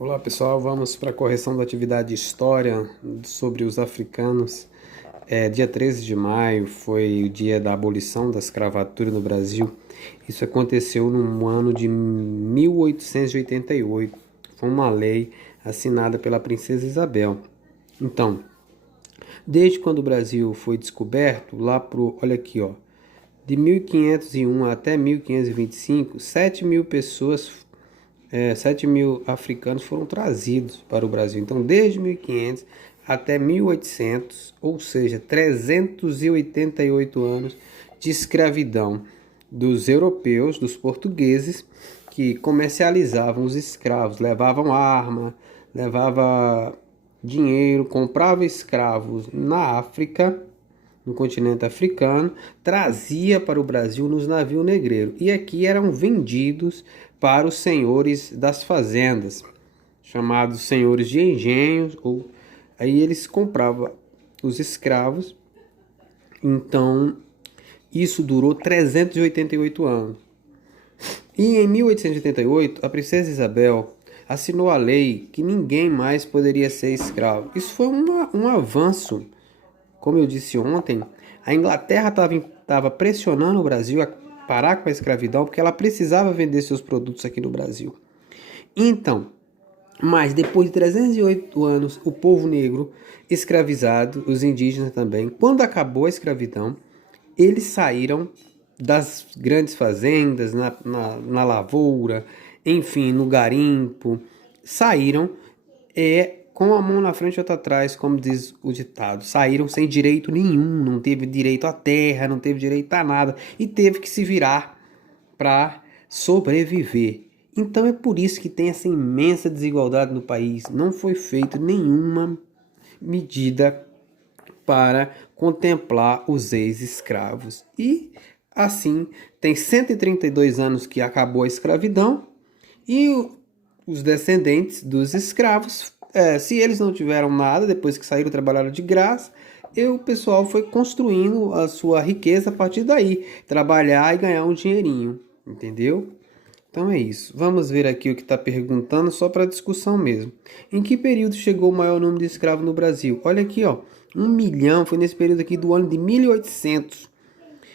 Olá pessoal, vamos para a correção da atividade de História sobre os africanos. Dia 13 de maio foi o dia da abolição da escravatura no Brasil. Isso aconteceu no ano de 1888. Foi uma lei assinada pela Princesa Isabel. Então, desde quando o Brasil foi descoberto, olha aqui, ó, de 1501 até 1525, 7.000 pessoas 7.000 africanos foram trazidos para o Brasil. Então, desde 1500 até 1800, ou seja, 388 anos de escravidão dos europeus, dos portugueses, que comercializavam os escravos, levavam arma, levava dinheiro, comprava escravos na África, no continente africano, trazia para o Brasil nos navios negreiros. E aqui eram vendidos para os senhores das fazendas, chamados senhores de engenhos, ou aí eles compravam os escravos. Então, isso durou 388 anos. E em 1888, a princesa Isabel assinou a lei que ninguém mais poderia ser escravo. Isso foi um avanço. Como eu disse ontem, a Inglaterra estava pressionando o Brasil a parar com a escravidão porque ela precisava vender seus produtos aqui no Brasil. Então, mas depois de 308 anos, o povo negro escravizado, os indígenas também, quando acabou a escravidão, eles saíram das grandes fazendas, na lavoura, enfim, no garimpo, saíram com a mão na frente e outra atrás, como diz o ditado. Saíram sem direito nenhum, não teve direito à terra, não teve direito a nada e teve que se virar para sobreviver. Então é por isso que tem essa imensa desigualdade no país. Não foi feita nenhuma medida para contemplar os ex-escravos. E assim, tem 132 anos que acabou a escravidão e os descendentes dos escravos, se eles não tiveram nada depois que saíram, trabalharam de graça, o pessoal foi construindo a sua riqueza a partir daí, trabalhar e ganhar um dinheirinho, entendeu? Então é isso. Vamos ver aqui o que está perguntando, só para discussão mesmo. Em que período chegou o maior número de escravos no Brasil? Olha aqui, ó, 1 milhão, foi nesse período aqui do ano de 1800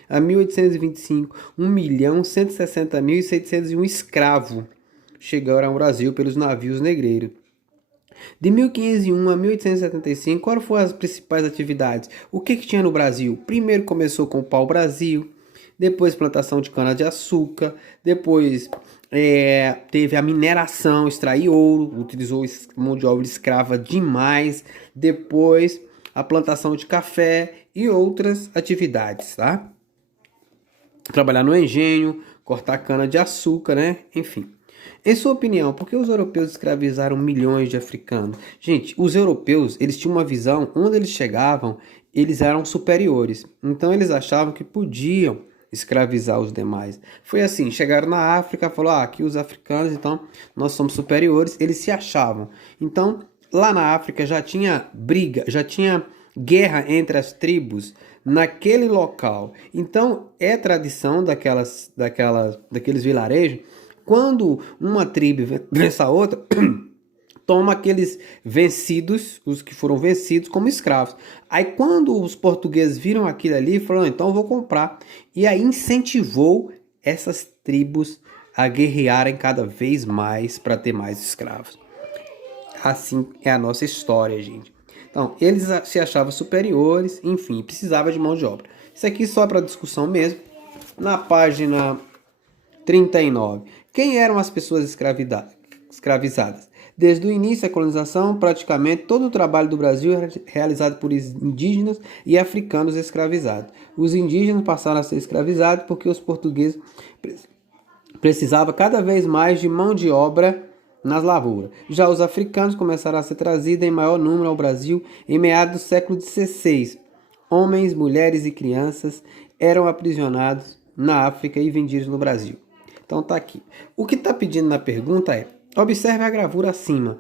a 1825, 1.160.601 escravos chegaram ao Brasil pelos navios negreiros. De 1501 a 1875, quais foram as principais atividades? O que tinha no Brasil? Primeiro começou com o pau-brasil, depois plantação de cana-de-açúcar, depois teve a mineração, extrair ouro, utilizou mão de obra escrava demais, depois a plantação de café e outras atividades, tá? Trabalhar no engenho, cortar cana-de-açúcar, né? Enfim. Em sua opinião, por que os europeus escravizaram milhões de africanos? Gente, os europeus, eles tinham uma visão, onde eles chegavam, eles eram superiores. Então eles achavam que podiam escravizar os demais. Foi assim, chegaram na África, falaram, aqui os africanos, então nós somos superiores, eles se achavam. Então, lá na África já tinha briga, já tinha guerra entre as tribos naquele local. Então, é tradição daqueles vilarejos, quando uma tribo vence a outra, toma aqueles vencidos, os que foram vencidos, como escravos. Aí quando os portugueses viram aquilo ali, falaram, então eu vou comprar. E aí incentivou essas tribos a guerrearem cada vez mais para ter mais escravos. Assim é a nossa história, gente. Então, eles se achavam superiores, enfim, precisava de mão de obra. Isso aqui só para discussão mesmo. Na página 39. Quem eram as pessoas escravizadas? Desde o início da colonização, praticamente todo o trabalho do Brasil era realizado por indígenas e africanos escravizados. Os indígenas passaram a ser escravizados porque os portugueses precisavam cada vez mais de mão de obra nas lavouras. Já os africanos começaram a ser trazidos em maior número ao Brasil em meados do século XVI. Homens, mulheres e crianças eram aprisionados na África e vendidos no Brasil. Então tá aqui. O que está pedindo na pergunta é, observe a gravura acima.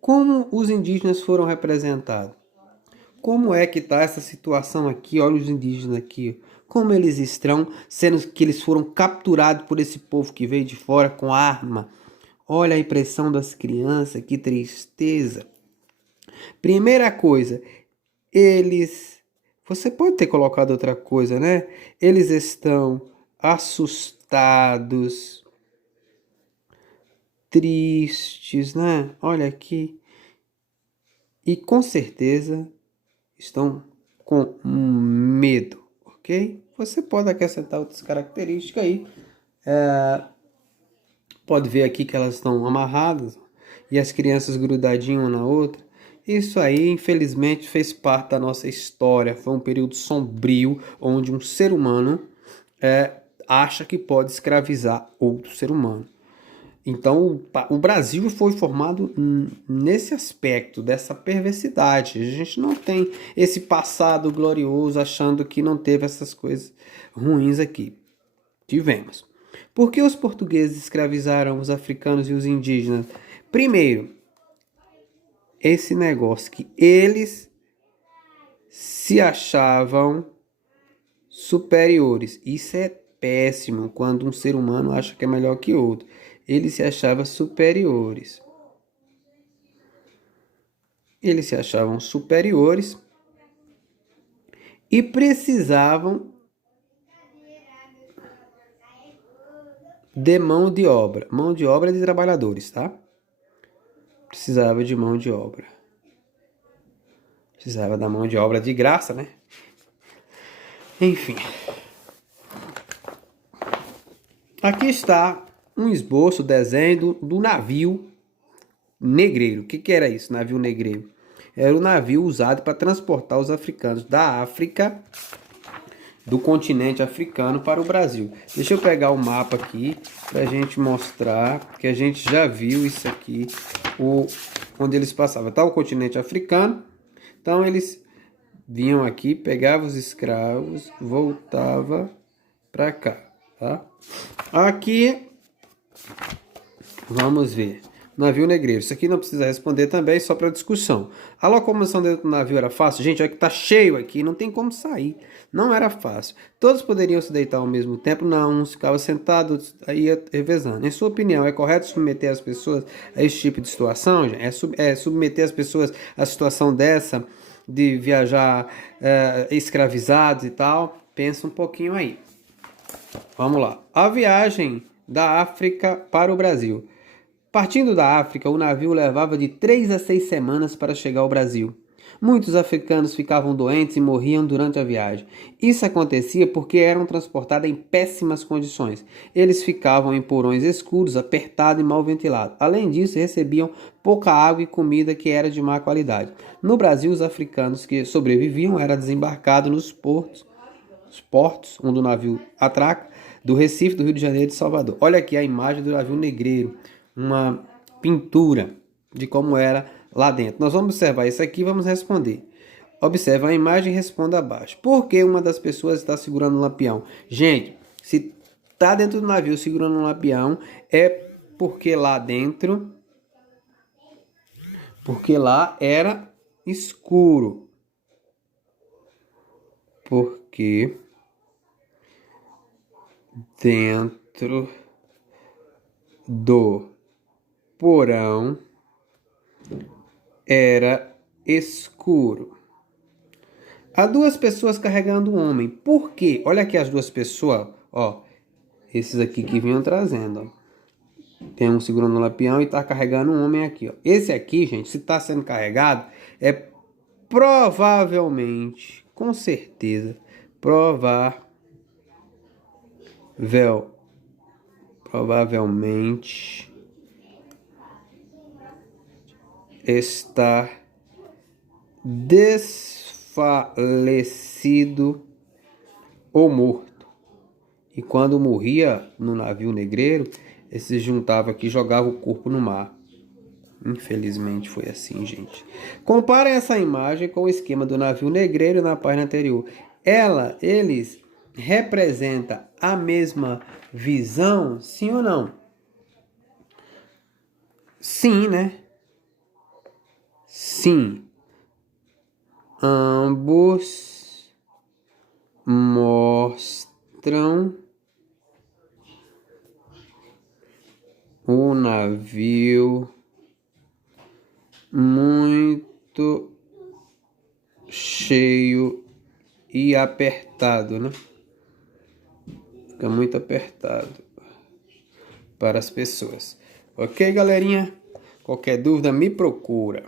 Como os indígenas foram representados? Como é que está essa situação aqui? Olha os indígenas aqui. Como eles estão, sendo que eles foram capturados por esse povo que veio de fora com arma, Olha a impressão das crianças, que tristeza. Primeira coisa, eles. Você pode ter colocado outra coisa, né? Eles estão assustados, tristes, né? Olha aqui. E com certeza estão com medo, ok? Você pode acrescentar outras características aí. Pode ver aqui que elas estão amarradas e as crianças grudadinhas uma na outra. Isso aí, infelizmente, fez parte da nossa história. Foi um período sombrio onde um ser humano acha que pode escravizar outro ser humano. Então, o Brasil foi formado nesse aspecto, dessa perversidade. A gente não tem esse passado glorioso achando que não teve essas coisas ruins aqui. Tivemos. Por que os portugueses escravizaram os africanos e os indígenas? Primeiro, esse negócio que eles se achavam superiores. Isso é péssimo quando um ser humano acha que é melhor que outro. Eles se achavam superiores. Eles se achavam superiores e precisavam de mão de obra. Mão de obra de trabalhadores, tá? Precisava de mão de obra. Precisava da mão de obra de graça, né? Enfim. Aqui está um esboço, desenho do navio negreiro. O que era isso, navio negreiro? Era o navio usado para transportar os africanos da África, do continente africano, para o Brasil. Deixa eu pegar o mapa aqui para a gente mostrar que a gente já viu isso aqui, onde eles passavam. Tá o continente africano, então eles vinham aqui, pegavam os escravos, voltava para cá, tá? Aqui, vamos ver. Navio negreiro. Isso aqui não precisa responder também, só para discussão. A locomoção dentro do navio era fácil? Gente, olha que tá cheio aqui, não tem como sair. Não era fácil. Todos poderiam se deitar ao mesmo tempo? Não, uns ficavam sentados, aí ia revezando. Em sua opinião, é correto submeter as pessoas a esse tipo de situação? É submeter as pessoas a situação dessa, de viajar escravizados e tal? Pensa um pouquinho aí. Vamos lá. A viagem da África para o Brasil. Partindo da África, o navio levava de 3 a 6 semanas para chegar ao Brasil. Muitos africanos ficavam doentes e morriam durante a viagem. Isso acontecia porque eram transportados em péssimas condições. Eles ficavam em porões escuros, apertados e mal ventilados. Além disso, recebiam pouca água e comida que era de má qualidade. No Brasil, os africanos que sobreviviam eram desembarcados nos portos onde o navio atraca, do Recife, do Rio de Janeiro e de Salvador. Olha aqui a imagem do navio negreiro, uma pintura de como era lá dentro. Nós vamos observar isso aqui e vamos responder. Observa a imagem e responda abaixo. Por que uma das pessoas está segurando um lampião? Gente, se está dentro do navio segurando um lampião, é porque lá dentro, porque lá era escuro. Porque dentro do porão era escuro. Há duas pessoas carregando um homem. Por quê? Olha aqui as duas pessoas, ó. Esses aqui que vinham trazendo, ó. Tem um segurando um lampião e tá carregando um homem aqui, ó. Esse aqui, gente, se tá sendo carregado, é provavelmente, com certeza, provavelmente está desfalecido ou morto. E quando morria no navio negreiro, ele se juntava aqui e jogava o corpo no mar. Infelizmente foi assim, gente. Compare essa imagem com o esquema do navio negreiro na página anterior. Eles representam a mesma visão, sim ou não? Sim, né? Sim. Ambos mostram o navio muito cheio e apertado, né? Fica muito apertado para as pessoas. Ok, galerinha? Qualquer dúvida, me procura.